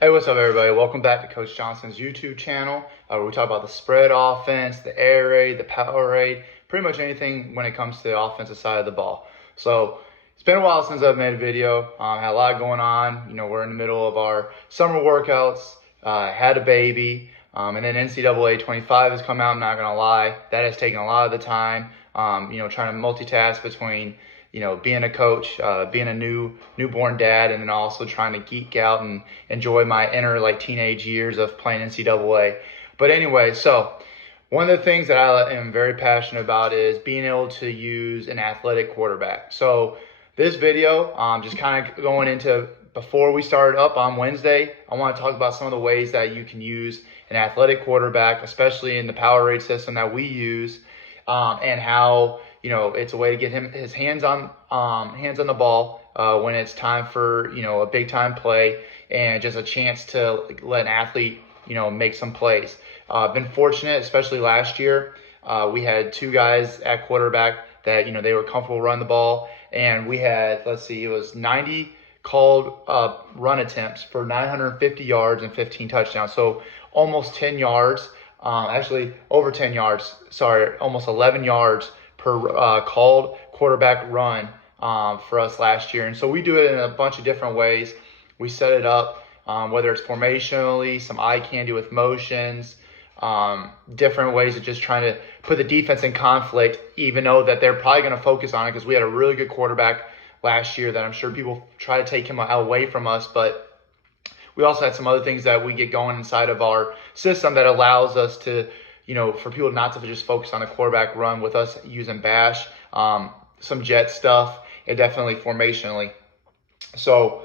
Hey, what's up, everybody? Welcome back to Coach Johnson's YouTube channel, where we talk about the spread offense, the air raid, the power raid, pretty much anything when it comes to the offensive side of the ball. So it's been a while since I've made a video. Had a lot going on. We're in the middle of our summer workouts. Had a baby, and then NCAA 25 has come out. I'm not gonna lie, that has taken a lot of the time. Trying to multitask between being a coach, being a newborn dad, and then also trying to geek out and enjoy my inner teenage years of playing NCAA. But anyway, so one of the things that I am very passionate about is being able to use an athletic quarterback. So this video, just kind of going into, before we start up on Wednesday, I want to talk about some of the ways that you can use an athletic quarterback, especially in the power rate system that we use, and how it's a way to get him his hands on the ball when it's time for a big time play, and just a chance to let an athlete make some plays. Been fortunate, especially last year. We had two guys at quarterback that they were comfortable running the ball, and we had, let's see, it was 90 called run attempts for 950 yards and 15 touchdowns. So almost 10 yards, actually over 10 yards, sorry, almost 11 yards per called quarterback run for us last year. And so we do it in a bunch of different ways. We set it up, whether it's formationally, some eye candy with motions, different ways of just trying to put the defense in conflict, even though that they're probably going to focus on it, because we had a really good quarterback last year that I'm sure people try to take him away from us. But we also had some other things that we get going inside of our system that allows us to, for people not to just focus on the quarterback run with us using bash, some jet stuff, and definitely formationally. So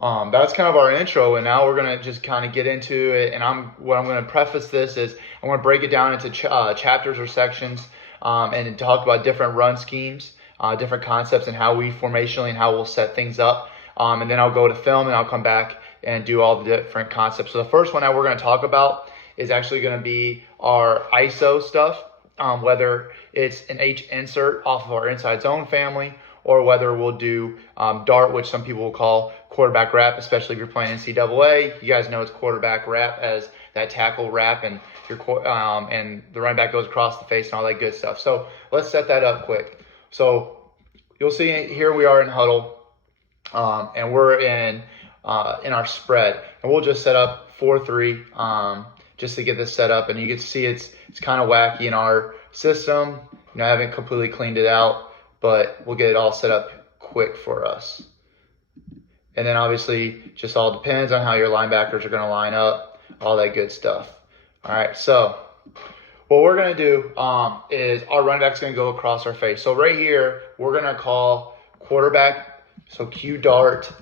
that's kind of our intro, and now we're going to just kind of get into it. And what I'm going to preface this is I'm going to break it down into chapters or sections, and talk about different run schemes, different concepts, and how we formationally and how we'll set things up. And then I'll go to film, and I'll come back and do all the different concepts. So the first one that we're going to talk about is actually going to be our ISO stuff, whether it's an H insert off of our inside zone family, or whether we'll do dart, which some people will call quarterback wrap, especially if you're playing NCAA. You guys know it's quarterback wrap as that tackle wrap, and and the running back goes across the face and all that good stuff. So let's set that up quick. So you'll see here we are in huddle, and we're in our spread, and we'll just set up 4-3 just to get this set up. And you can see it's kind of wacky in our system. I haven't completely cleaned it out, but we'll get it all set up quick for us. And then obviously just all depends on how your linebackers are going to line up, all that good stuff. All right, so what we're going to do is our running back's going to go across our face. So right here, we're going to call quarterback, so Q dart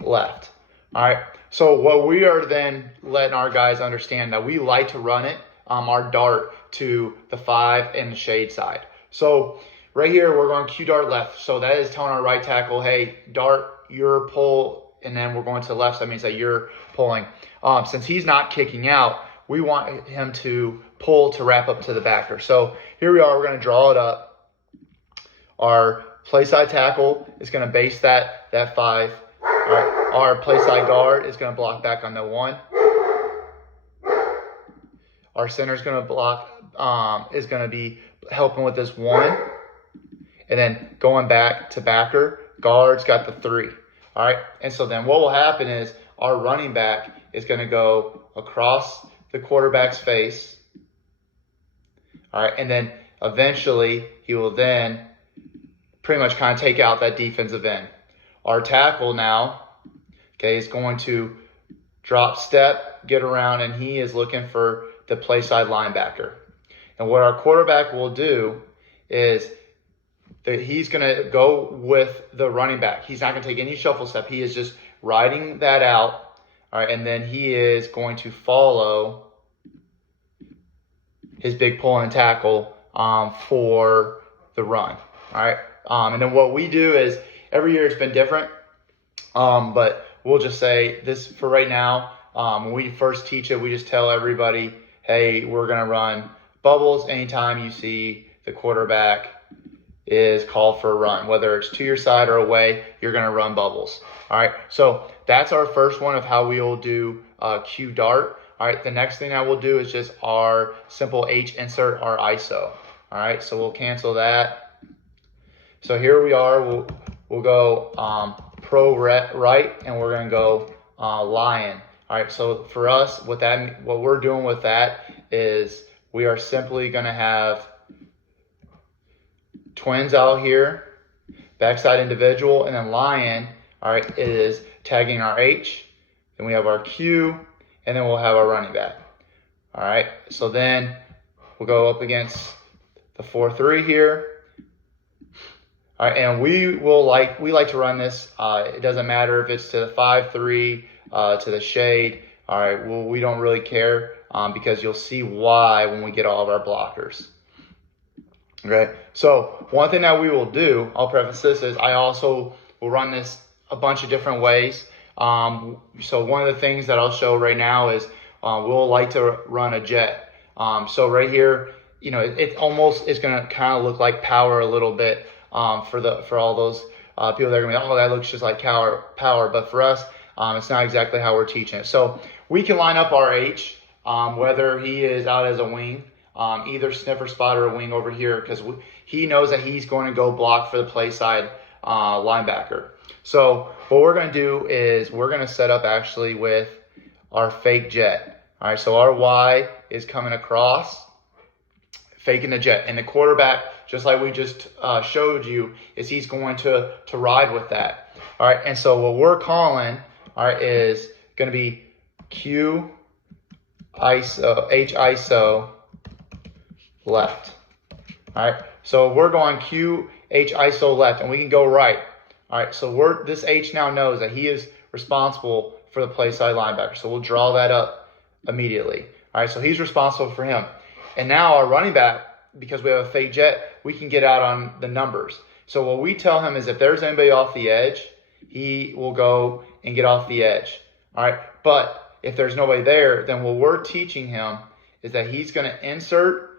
left. All right, so what we are then letting our guys understand that we like to run it, our dart to the 5 and the shade side. So right here, we're going Q dart left. So that is telling our right tackle, hey, dart, your pull, and then we're going to the left. So that means that you're pulling. Since he's not kicking out, we want him to pull to wrap up to the backer. So here we are, we're going to draw it up. Our play side tackle is going to base that 5. Our play side guard is going to block back on the 1. Our center is going to block, is going to be helping with this 1. And then going back to backer, guard's got the 3. All right. And so then what will happen is our running back is going to go across the quarterback's face. All right. And then eventually he will then pretty much kind of take out that defensive end. Our tackle now, okay, is going to drop step, get around, and he is looking for the play side linebacker. And what our quarterback will do is that he's going to go with the running back. He's not going to take any shuffle step. He is just riding that out. All right, and then he is going to follow his big pull and tackle for the run. All right, and then what we do is every year it's been different, but we'll just say this for right now. When we first teach it, we just tell everybody, hey, we're going to run bubbles anytime you see the quarterback is called for a run. Whether it's to your side or away, you're going to run bubbles. All right, so that's our first one of how we will do Q dart. All right, the next thing I will do is just our simple H insert, our ISO. All right, so we'll cancel that. So here we are. We'll go pro right, and we're going to go lion. All right, so for us, what we're doing with that is we are simply going to have twins out here, backside individual, and then lion. All right, it is tagging our H, then we have our Q, and then we'll have our running back. All right, so then we'll go up against the 4-3 here. All right, and we like to run this. It doesn't matter if it's to the 5-3, to the shade. All right, well, we don't really care because you'll see why when we get all of our blockers. Okay, so one thing that we will do, I'll preface this, is I also will run this a bunch of different ways. So one of the things that I'll show right now is we'll like to run a jet. So right here, you know, it almost is going to kind of look like power a little bit for all those people that are going to be, oh, that looks just like power. But for us, it's not exactly how we're teaching it. So we can line up our H, whether he is out as a wing, either sniffer spot or a wing over here, because he knows that he's going to go block for the play side linebacker. So what we're going to do is we're going to set up actually with our fake jet. All right, so our Y is coming across, faking the jet, and the quarterback, just like we just showed you, is he's going to ride with that. All right, and so what we're calling, all right, is going to be Q ISO, H ISO left. All right, so we're going Q H ISO left, and we can go right. All right, so this H now knows that he is responsible for the play side linebacker. So we'll draw that up immediately. All right, so he's responsible for him. And now our running back, because we have a fake jet, we can get out on the numbers. So what we tell him is if there's anybody off the edge, he will go and get off the edge. All right, but if there's nobody there, then what we're teaching him is that he's going to insert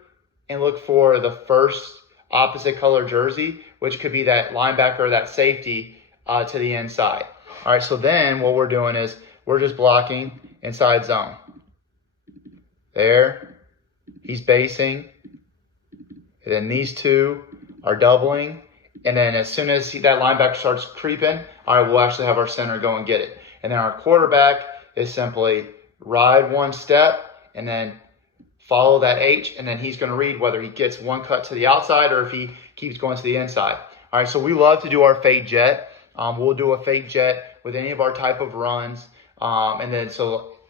and look for the first opposite color jersey, which could be that linebacker or that safety to the inside. All right, so then what we're doing is we're just blocking inside zone. There, he's basing. And then these two are doubling. And then as soon as that linebacker starts creeping, all right, we'll actually have our center go and get it. And then our quarterback is simply ride one step and then follow that H, and then he's going to read whether he gets one cut to the outside or if he keeps going to the inside. All right, so we love to do our fake jet. We'll do a fake jet with any of our type of runs. And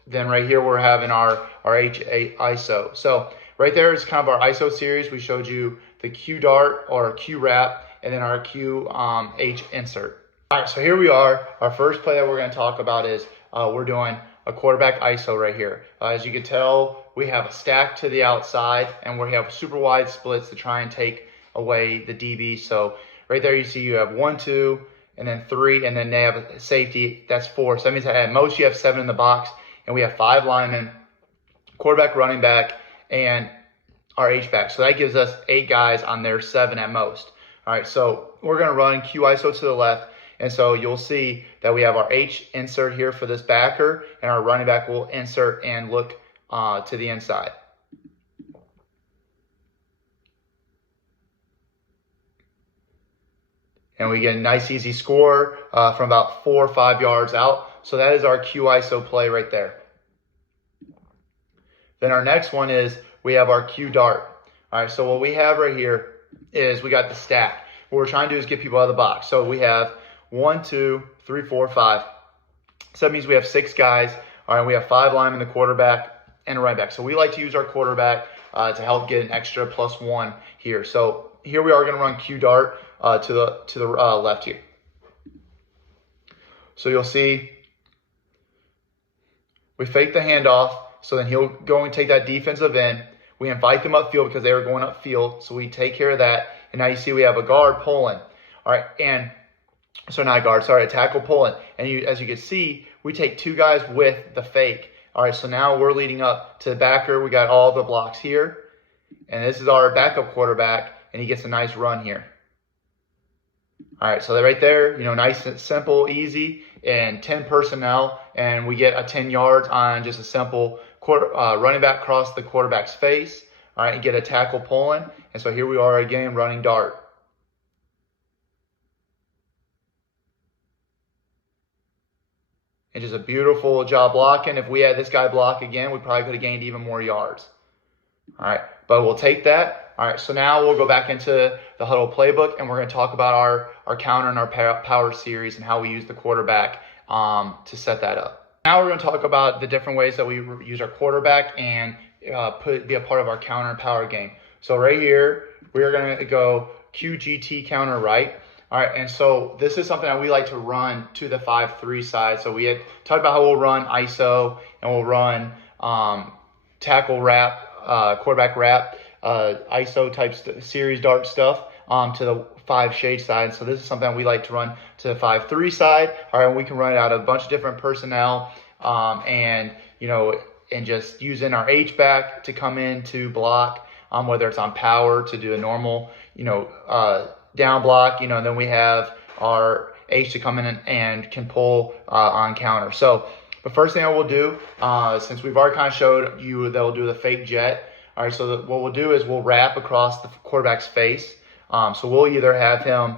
then right here we're having our H ISO. So right there is kind of our ISO series. We showed you the Q dart or Q wrap, and then our Q H insert. All right, so here we are. Our first play that we're going to talk about is we're doing a quarterback ISO right here. As you can tell, we have a stack to the outside, and we have super wide splits to try and take away the DB. So right there you see you have 1, 2, and then 3, and then they have a safety. That's 4. So that means that at most you have 7 in the box, and we have 5 linemen, quarterback, running back, and our H-back. So that gives us 8 guys on their 7 at most. All right, so we're going to run Q ISO to the left. And so you'll see that we have our H insert here for this backer, and our running back will insert and look to the inside. And we get a nice easy score from about 4 or 5 yards out. So that is our Q ISO play right there. Then our next one is we have our Q dart. All right, so what we have right here is we got the stack. What we're trying to do is get people out of the box. So we have 1, 2, 3, 4, 5. So that means we have 6 guys. All right, we have 5 linemen, the quarterback, and a running back. So we like to use our quarterback to help get an extra +1 here. So here we are going to run Q dart to the left here. So you'll see we fake the handoff. So then he'll go and take that defensive end. We invite them upfield because they were going upfield. So we take care of that. And now you see we have a guard pulling. All right, and so not a guard, sorry, a tackle pulling. And as you can see, we take 2 guys with the fake. All right, so now we're leading up to the backer. We got all the blocks here. And this is our backup quarterback, and he gets a nice run here. All right, so that right there, nice and simple, easy, and 10 personnel, and we get a 10 yards on just a simple running back across the quarterback's face. All right, and get a tackle pulling. And so here we are again, running dart. And just a beautiful job blocking. If we had this guy block again, we probably could have gained even more yards. All right, but we'll take that. All right, so now we'll go back into the huddle playbook, and we're going to talk about our counter and our power series and how we use the quarterback to set that up. Now we're going to talk about the different ways that we use our quarterback and be a part of our counter and power game. So right here, we're going to go QGT counter right. All right, and so this is something that we like to run to the 5-3 side. So we had talked about how we'll run ISO and we'll run tackle wrap, quarterback wrap, ISO type series dart stuff to the 5 shade side. So this is something we like to run to the 5-3 side. All right, and we can run it out of a bunch of different personnel and just using our H-back to come in to block, whether it's on power to do a normal, down block, and then we have our H to come in and can pull on counter. So the first thing I will do, since we've already kind of showed you that we'll do the fake jet. All right, so what we'll do is we'll wrap across the quarterback's face. So we'll either have him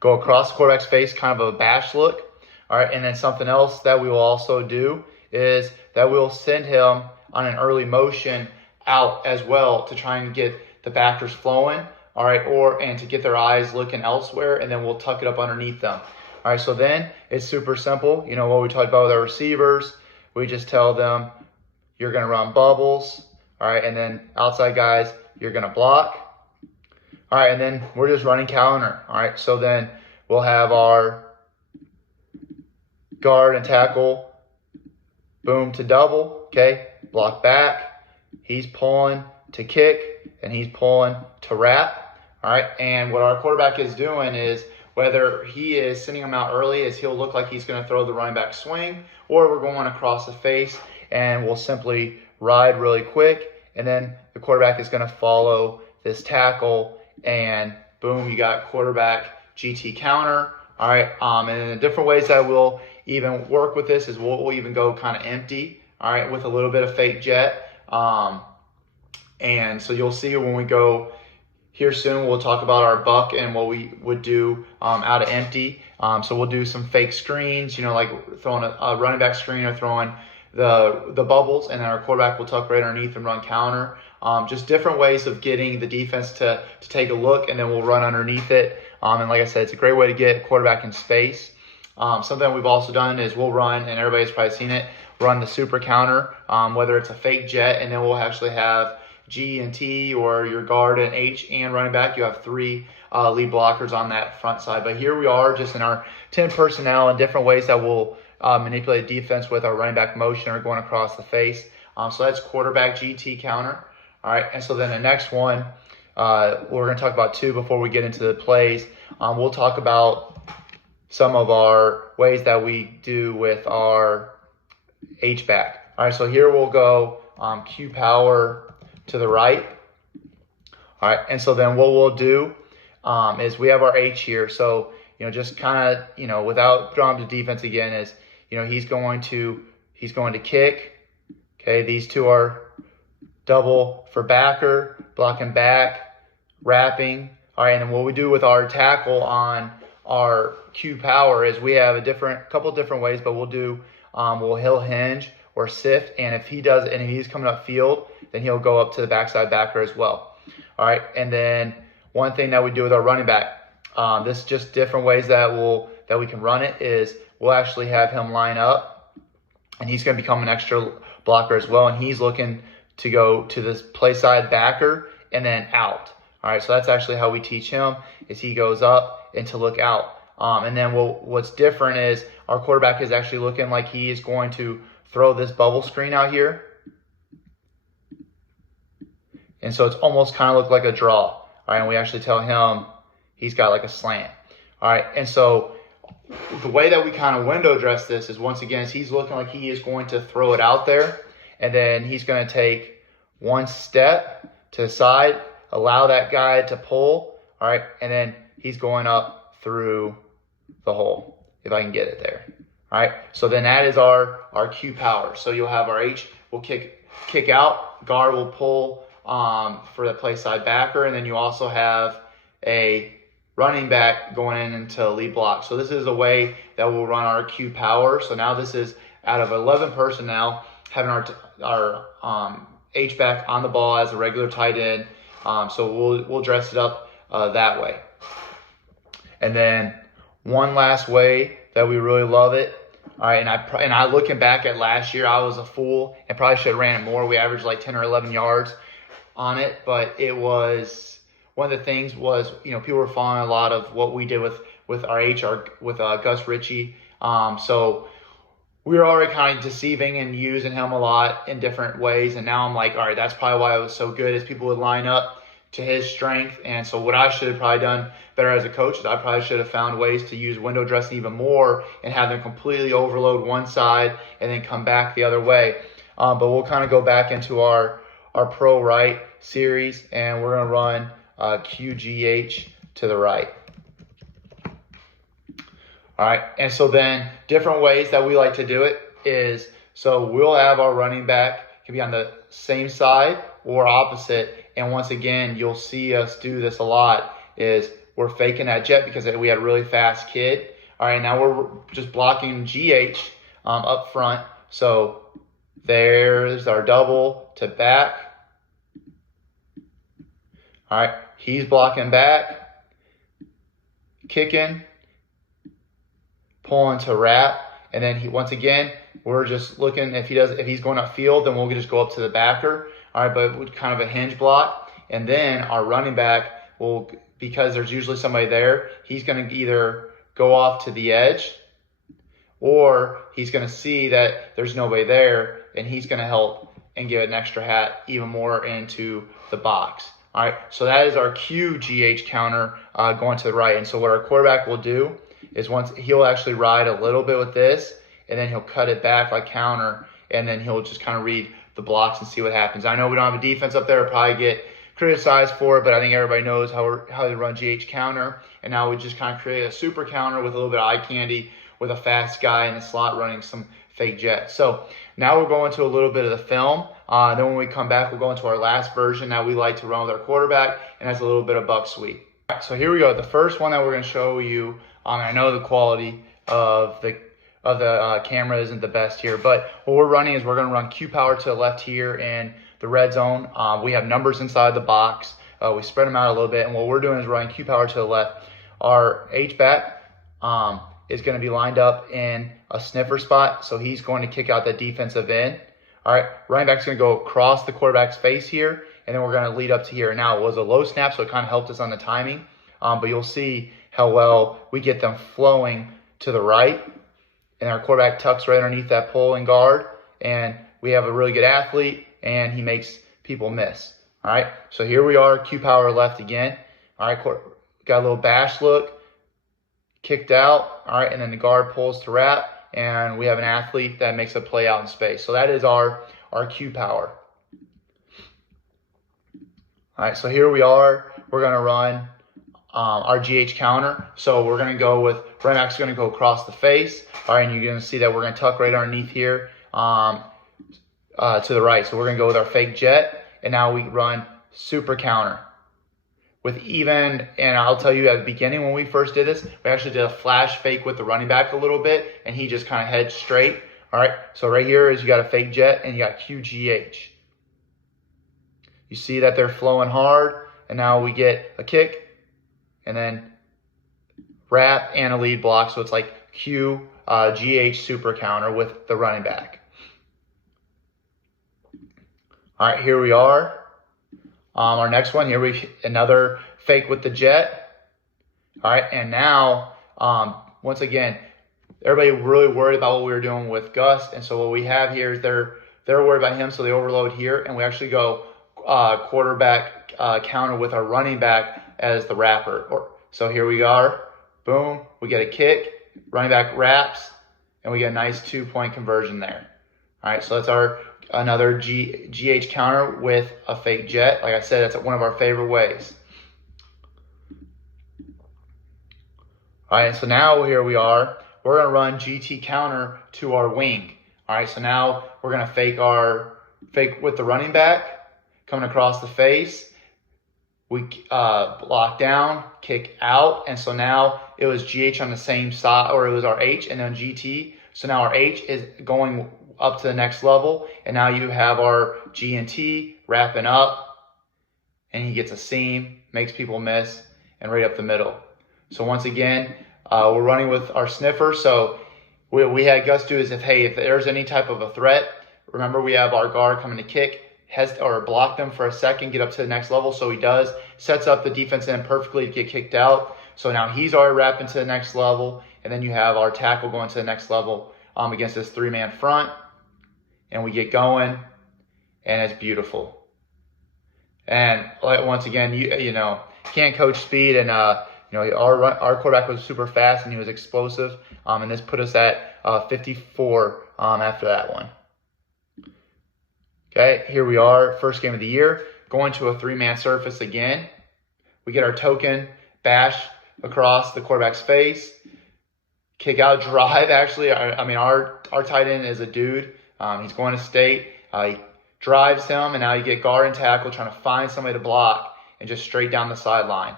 go across the quarterback's face, kind of a bash look. All right, and then something else that we will also do is that we'll send him on an early motion out as well to try and get the backers flowing. All right, and to get their eyes looking elsewhere, and then we'll tuck it up underneath them. All right, so then it's super simple. What we talked about with our receivers, we just tell them you're going to run bubbles. All right, and then outside guys, you're going to block. All right, and then we're just running counter. All right, so then we'll have our guard and tackle, boom to double, okay? Block back, he's pulling to kick, and he's pulling to wrap. All right, and what our quarterback is doing is, whether he is sending him out early, is he'll look like he's going to throw the running back swing, or we're going across the face, and we'll simply ride really quick, and then the quarterback is going to follow this tackle, and boom, you got quarterback GT counter. All right, and then the different ways that we'll even work with this is we'll even go kind of empty, all right, with a little bit of fake jet. And so you'll see when we go here soon, we'll talk about our buck and what we would do out of empty. So we'll do some fake screens, like throwing a running back screen or throwing the bubbles, and then our quarterback will tuck right underneath and run counter. Just different ways of getting the defense to take a look, and then we'll run underneath it. And like I said, it's a great way to get quarterback in space. Something we've also done is we'll run, and everybody's probably seen it, run the super counter, whether it's a fake jet, and then we'll actually have G and T, or your guard and H and running back. You have 3 lead blockers on that front side. But here we are just in our 10 personnel and different ways that we'll manipulate defense with our running back motion or going across the face. So that's quarterback GT counter. All right, and so then the next one, we're going to talk about 2 before we get into the plays. We'll talk about some of our ways that we do with our H-back. All right, so here we'll go Q power to the right. All right, and so then what we'll do is we have our H here. So, just kind of, without drawing to defense again, is, he's going to kick. Okay, these 2 are double for backer, blocking back, wrapping. All right, and then what we do with our tackle on our Q power is we have a couple different ways, but we'll do, he'll hinge or sift, and if he's coming up field, then he'll go up to the backside backer as well. All right, and then one thing that we do with our running back, this is just different ways that we can run it, is we'll actually have him line up, and he's going to become an extra blocker as well, and he's looking to go to this play side backer and then out. All right, so that's actually how we teach him, is he goes up and to look out. And then what's different is our quarterback is actually looking like he is going to throw this bubble screen out here. And so it's almost kind of look like a draw. All right, and we actually tell him he's got like a slant. All right, and so the way that we kind of window dress this is, once again, is he's looking like he is going to throw it out there, and then he's going to take one step to the side, allow that guy to pull, all right, and then he's going up through the hole, if I can get it there. All right, so then that is our Q power. So you'll have our H will kick out, guard will pull for the play side backer, and then you also have a running back going in into lead block. So this is a way that we'll run our Q power. So now this is out of 11 personnel, having our H back on the ball as a regular tight end. So we'll dress it up that way. And then one last way that we really love it. All right, and I looking back at last year, I was a fool and probably should have ran it more. We averaged like 10 or 11 yards on it, but it was one of the things was, people were following a lot of what we did with our H, with Gus Ritchie. So we were already kind of deceiving and using him a lot in different ways. And now I'm like, all right, that's probably why it was so good, is people would line up to his strength. And so what I should have probably done better as a coach is I probably should have found ways to use window dressing even more and have them completely overload one side and then come back the other way. But we'll kind of go back into our pro right series, and we're going to run QGH to the right. All right, and so then different ways that we like to do it is, so we'll have our running back can be on the same side or opposite. And once again, you'll see us do this a lot, is we're faking that jet because we had a really fast kid. All right, now we're just blocking GH up front. So there's our double to back. All right, he's blocking back, kicking, pulling to wrap, and then once again, we're just looking if he's going upfield, then we'll just go up to the backer. All right, but with kind of a hinge block, and then our running back will, because there's usually somebody there, he's going to either go off to the edge, or he's going to see that there's nobody there, and he's going to help and give an extra hat even more into the box. All right, so that is our QGH counter going to the right. And so what our quarterback will do is once he'll actually ride a little bit with this, and then he'll cut it back like counter, and then he'll just kind of read the blocks and see what happens. I know we don't have a defense up there, probably get criticized for it, but I think everybody knows how they run GH counter. And now we just kind of create a super counter with a little bit of eye candy with a fast guy in the slot running some fake jet. So now we're going to a little bit of the film. Then when we come back, we'll go into our last version that we like to run with our quarterback, and that's a little bit of buck sweep. All right, so here we go. The first one that we're going to show you, I know the quality of the camera isn't the best here, but what we're running is we're going to run Q power to the left here in the red zone. We have numbers inside the box. We spread them out a little bit, and what we're doing is running Q power to the left. Our H-back is going to be lined up in a sniffer spot, so he's going to kick out the defensive end. All right, running back's going to go across the quarterback's face here, and then we're going to lead up to here. Now, it was a low snap, so it kind of helped us on the timing, but you'll see how well we get them flowing to the right, and our quarterback tucks right underneath that pull and guard, and we have a really good athlete, and he makes people miss. All right, so here we are, Q power left again. All right, got a little bash look, kicked out. All right, and then the guard pulls to wrap, and we have an athlete that makes a play out in space. So that is our Q power. All right, so here we are. We're going to run our GH counter. So we're going to go with, running back's going to go across the face. All right, and you're going to see that we're going to tuck right underneath here to the right. So we're going to go with our fake jet, and now we run super counter. With even, and I'll tell you at the beginning when we first did this, we actually did a flash fake with the running back a little bit, and he just kind of heads straight. All right, so right here is you got a fake jet, and you got QGH. You see that they're flowing hard, and now we get a kick, and then wrap and a lead block, so it's like GH super counter with the running back. All right, here we are. Our next one, another fake with the jet. All right, and now, once again, everybody really worried about what we were doing with Gus, and so what we have here is they're worried about him, so they overload here, and we actually go quarterback counter with our running back as the wrapper. So here we are, boom, we get a kick, running back wraps, and we get a nice 2-point conversion there. All right, so that's another GH counter with a fake jet. Like I said, that's one of our favorite ways. All right, so now here we are. We're gonna run GT counter to our wing. All right, so now we're gonna fake with the running back, coming across the face. We block down, kick out, and so now it was GH on the same side, or it was our H and then GT. So now our H is going up to the next level, and now you have our G and T wrapping up, and he gets a seam, makes people miss, and right up the middle. So once again, we're running with our sniffer. So we had Gus do is if there's any type of a threat, remember we have our guard coming to kick, or block them for a second, get up to the next level. So he does, sets up the defense end perfectly to get kicked out. So now he's already wrapping to the next level. And then you have our tackle going to the next level against this 3-man front. And we get going, and it's beautiful. And once again, you know, can't coach speed. And, you know, our quarterback was super fast and he was explosive. And this put us at 54 after that one. Okay, here we are, first game of the year, going to a 3-man surface again. We get our token bash across the quarterback's face. Kick out drive, actually. I mean, our tight end is a dude. He's going to state. He drives him, and now you get guard and tackle trying to find somebody to block and just straight down the sideline.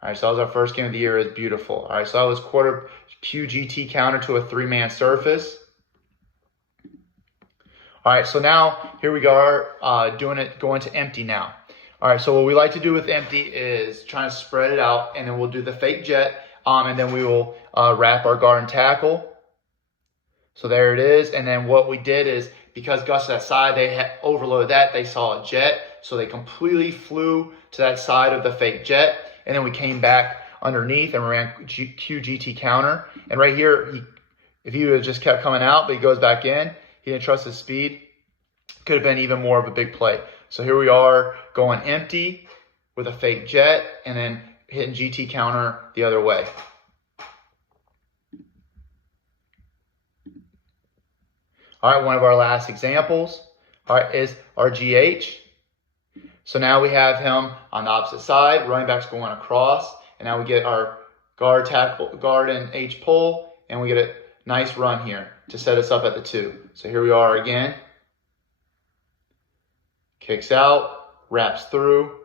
All right, so that was our first game of the year. It's beautiful. All right, so that was quarter QGT counter to a 3-man surface. All right, so now here we are going to empty now. All right, so what we like to do with empty is trying to spread it out, and then we'll do the fake jet, and then we will wrap our guard and tackle. So there it is, and then what we did is, because Gus that side, they had overloaded that, they saw a jet, so they completely flew to that side of the fake jet, and then we came back underneath and ran QGT counter. And right here, if he would have just kept coming out, but he goes back in, he didn't trust his speed, could have been even more of a big play. So here we are going empty with a fake jet and then hitting GT counter the other way. All right, one of our last examples, all right, is our GH. So now we have him on the opposite side, running back's going across, and now we get our guard, tackle, guard and H pull, and we get a nice run here to set us up at the 2. So here we are again. Kicks out, wraps through.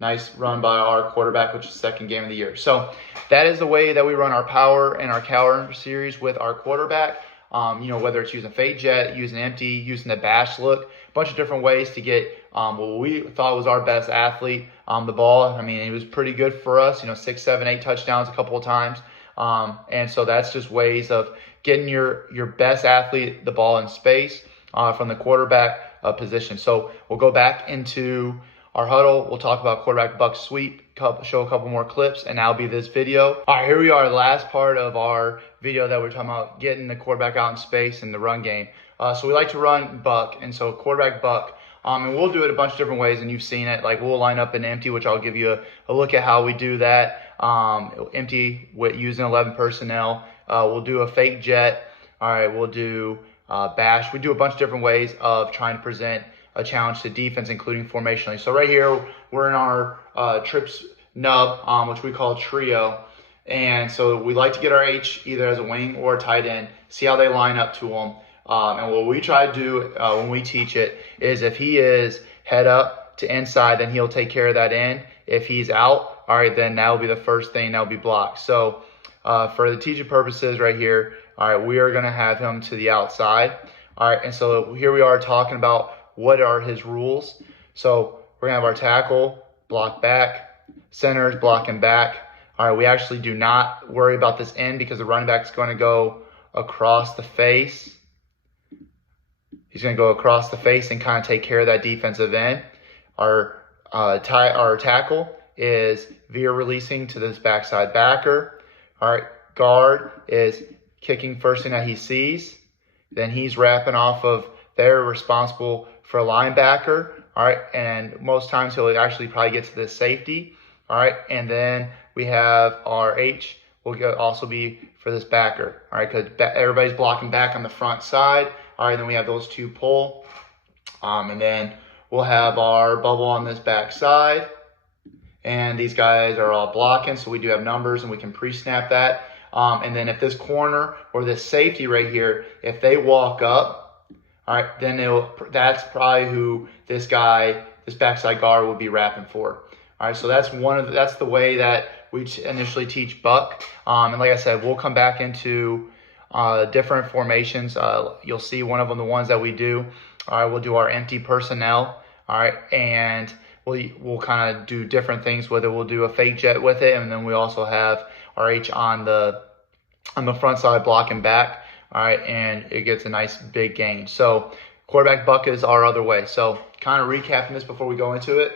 Nice run by our quarterback, which is the second game of the year. So that is the way that we run our power and our counter series with our quarterback. You know, whether it's using fake jet, using empty, using the bash look, a bunch of different ways to get what we thought was our best athlete the ball. I mean, it was pretty good for us, you know, 6, 7, 8 touchdowns a couple of times. And so that's just ways of getting your best athlete the ball in space from the quarterback position. So we'll go back into our huddle. We'll talk about quarterback buck sweep, show a couple more clips, and that'll be this video. All right, here we are, the last part of our video that we're talking about getting the quarterback out in space in the run game. So we like to run buck, and so quarterback buck. And we'll do it a bunch of different ways, and you've seen it. Like we'll line up in empty, which I'll give you a look at how we do that. Empty with using 11 personnel. We'll do a fake jet. All right, we'll do bash. We do a bunch of different ways of trying to present a challenge to defense, including formationally. So right here, we're in our trips nub, which we call trio. And so we like to get our H either as a wing or a tight end, see how they line up to them. And what we try to do when we teach it is if he is head up to inside, then he'll take care of that end. If he's out, all right, then that'll be the first thing that'll be blocked. So for the teaching purposes right here, all right, we are going to have him to the outside. All right, and so here we are talking about what are his rules. So we're going to have our tackle, block back, centers, blocking back. All right, we actually do not worry about this end because the running back is going to go across the face. He's going to go across the face and kind of take care of that defensive end. Our tackle is veer releasing to this backside backer. All right, guard is kicking first thing that he sees. Then he's wrapping off of there, responsible for a linebacker. All right, and most times he'll actually probably get to the safety. All right, and then we have our H will also be for this backer. All right, because everybody's blocking back on the front side. All right, then we have those two pull. And then we'll have our bubble on this back side. and these guys are all blocking, so we do have numbers and we can pre-snap that. And then if this corner or this safety right here, if they walk up, all right, then that's probably who this guy, this backside guard would be wrapping for. All right, so that's the way that we initially teach buck. And like I said, we'll come back into different formations. You'll see one of them, the ones that we do. All right, we'll do our empty personnel. All right, and we'll kind of do different things with it. We'll do a fake jet with it, and then we also have our H on the front side blocking back. All right, and it gets a nice big gain. So quarterback buck is our other way. So kind of recapping this before we go into it.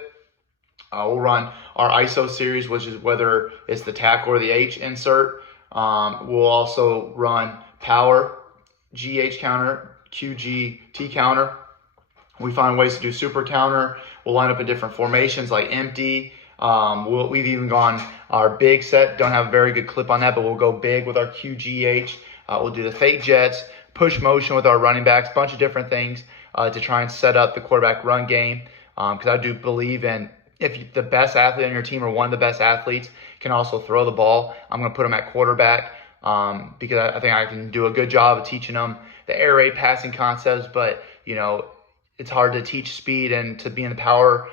We'll run our ISO series, which is whether it's the tackle or the H insert. We'll also run power, GH counter, QG, T counter. We find ways to do super counter. We'll line up in different formations like empty. We've even gone our big set. Don't have a very good clip on that, but we'll go big with our QGH. We'll do the fake jets, push motion with our running backs, bunch of different things to try and set up the quarterback run game. Because I do believe in if the best athlete on your team or one of the best athletes can also throw the ball, I'm going to put them at quarterback because I think I can do a good job of teaching them the air raid passing concepts. But, it's hard to teach speed and to be in the power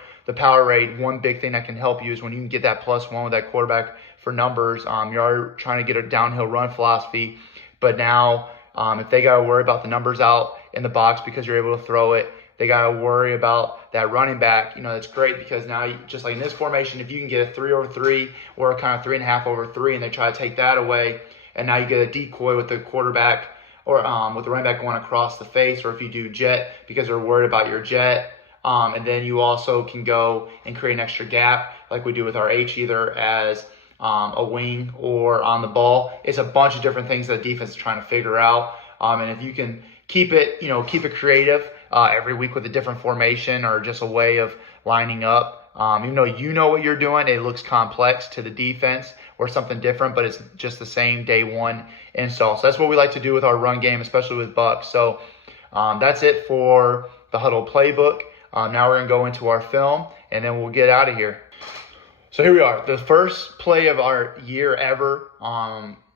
raid. One big thing that can help you is when you can get that +1 with that quarterback for numbers. You're trying to get a downhill run philosophy. But now if they got to worry about the numbers out in the box because you're able to throw it, they got to worry about that running back. That's great because now, just like in this formation, if you can get a 3-over-3 or a kind of 3.5-over-3 and they try to take that away, and now you get a decoy with the quarterback or with the running back going across the face, or if you do jet because they're worried about your jet. And then you also can go and create an extra gap like we do with our H, either as a wing or on the ball. It's a bunch of different things that the defense is trying to figure out. And if you can keep it creative every week with a different formation or just a way of lining up. Even though you know what you're doing, it looks complex to the defense or something different, but it's just the same day one install. So that's what we like to do with our run game, especially with Bucks. So that's it for the Huddle playbook. Now we're going to go into our film, and then we'll get out of here. So here we are. The first play of our year ever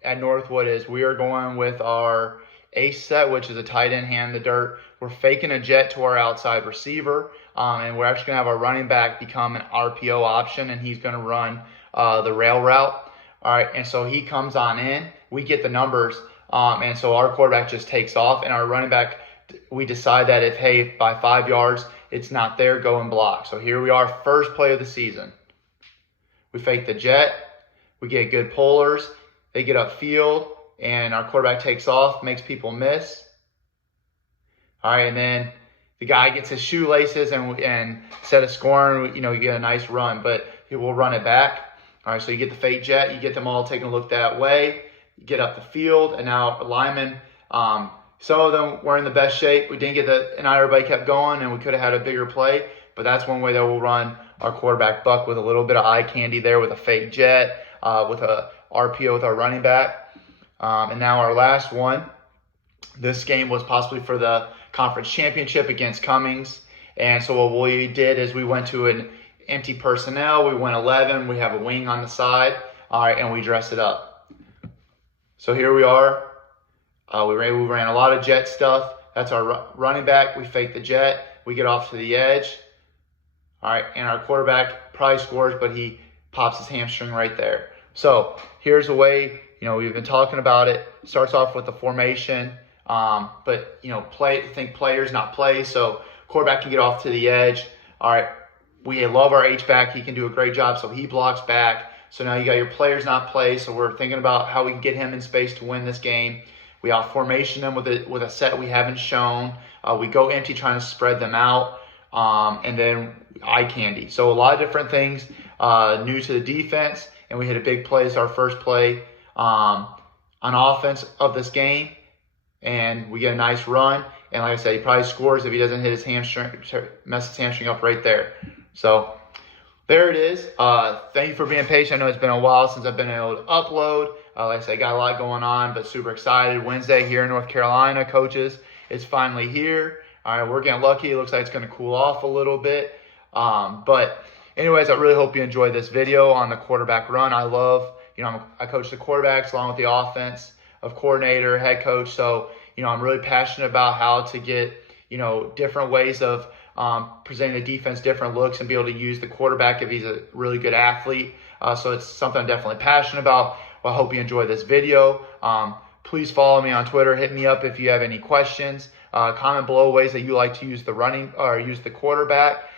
at Northwood is we are going with our ace set, which is a tight end hand in the dirt. We're faking a jet to our outside receiver, and we're actually going to have our running back become an RPO option, and he's going to run the rail route. All right, and so he comes on in. We get the numbers, and so our quarterback just takes off, and our running back, we decide that if by 5 yards it's not there, go and block. So here we are, first play of the season. We fake the jet. We get good pullers. They get upfield, and our quarterback takes off, makes people miss. All right, and then the guy gets his shoelaces, and instead of scoring, you get a nice run, but we'll run it back. All right, so you get the fake jet. You get them all taking a look that way. You get up the field, and now linemen, some of them were in the best shape. We didn't get and not everybody kept going, and we could have had a bigger play, but that's one way that we'll run our quarterback buck with a little bit of eye candy there with a fake jet, with a RPO with our running back. And now our last one. This game was possibly for the conference championship against Cummings. And so what we did is we went to an empty personnel. We went 11. We have a wing on the side. All right, and we dressed it up. So here we are. We ran a lot of jet stuff. That's our running back. We fake the jet. We get off to the edge. All right, and our quarterback probably scores, but he pops his hamstring right there. So here's a way, we've been talking about it. Starts off with the formation, but, think players, not plays. So quarterback can get off to the edge. All right, we love our H-back. He can do a great job, so he blocks back. So now you got your players, not plays. So we're thinking about how we can get him in space to win this game. We out-formation them with a set we haven't shown. We go empty trying to spread them out, and then eye candy. So a lot of different things new to the defense, and we hit a big play. It's our first play on offense of this game, and we get a nice run. And like I said, he probably scores if he doesn't hit his hamstring, mess his hamstring up right there. So there it is. Thank you for being patient. I know it's been a while since I've been able to upload. Like I said, got a lot going on, but super excited. Wednesday here in North Carolina, coaches. It's finally here. All right, we're getting lucky. It looks like it's going to cool off a little bit. But anyways, I really hope you enjoyed this video on the quarterback run. I love, I coach the quarterbacks along with the offense of coordinator, head coach. So, I'm really passionate about how to get, different ways of presenting the defense, different looks, and be able to use the quarterback if he's a really good athlete. So it's something I'm definitely passionate about. Well, I hope you enjoy this video. Please follow me on Twitter. Hit me up if you have any questions. Comment below ways that you like to use the running or use the quarterback.